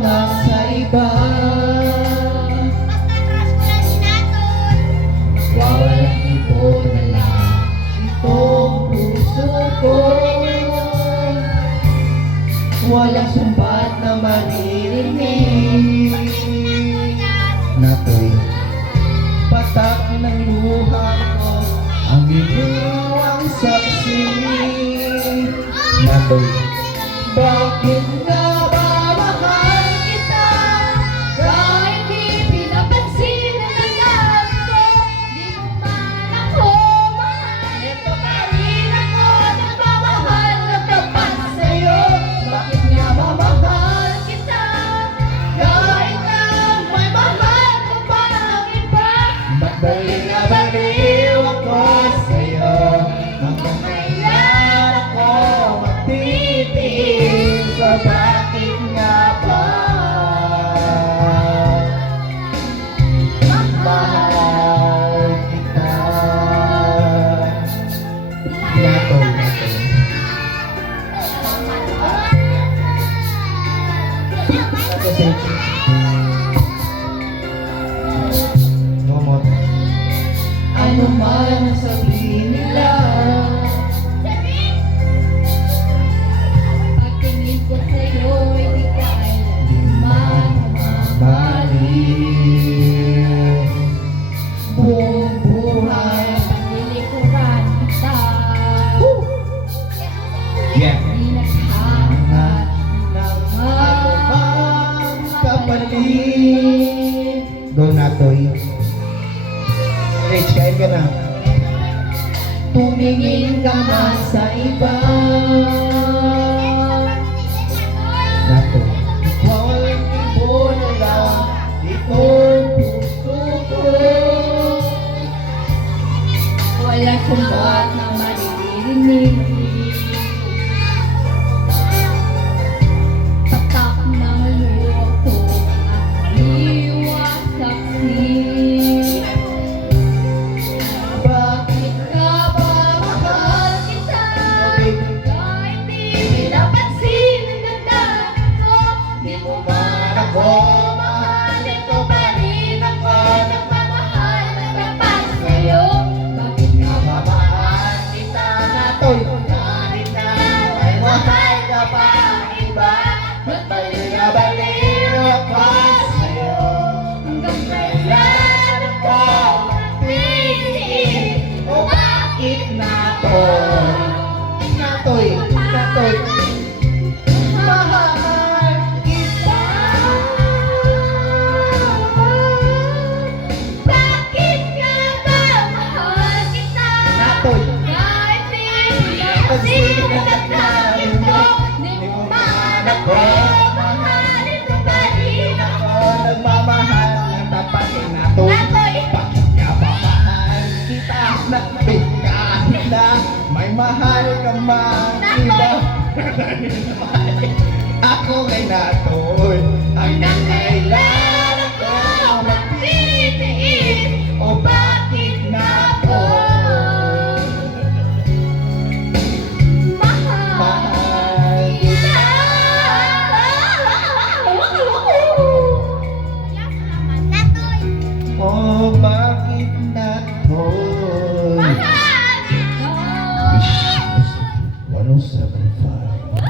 lamang sa iba. Wawalang ipo na lang itong puso ko. Walang sumbat na maririnig. Natoy, patak ng luha ko, ang iyong ang saksi. Natoy, bakit nga ba mahal kita? Kahit di pinapansin ang lahat ko, di mo man ako mahal. Ito pa rin ako nagmamahal na tapat sa'yo. Bakit nga ba mahal kita? Kahit na may mahal ka pa ng iba. Ba't balik na baliw ako sa'yo? Hanggang kailan ako magtitiis sa bakit nga ba? Mahal kita. Natoy, natoy. Gumot. Ano man ang sabihin nila, Pagtingin ko sa'yo, hindi ka di man mamahalin. Buong buhay, Nilikuran kita. yeah. Di naghahanap ng anumang kapalit. Go Natoy. Rich, kain ka na. Tumingin ka man sa iba. Natoy. Walang ibo na lang itong puso ko. Wala sumbat na maririnig. Tatak ng luha ko at iwas saksi. Bakit Ka ba mahal kita? Kahit di pinapansin ang ganda ko, di mo man ako mahal. Ito pa rin ako nagmamahal na tapat sa'yo. Bakit nga ba mahal kita? Natoy. Kahit na may mahal ka pa iba, ba't baliw ako sa'yo? Hanggang kailan ako magtitiis? O bakit Natoy. Natoy. Natoy. mahal kita? Bakit nga ba mahal kita? Natoy. Kahit di pinapansin ang tatawin ko, di mo man ako mahal. Ito pa rin ako. Nagmamahal ng tapat ni Natoy. Natoy. Bakit nga ba mahal kita? Natoy, kahit na may mahal ka man iba. Ako kay Natoy.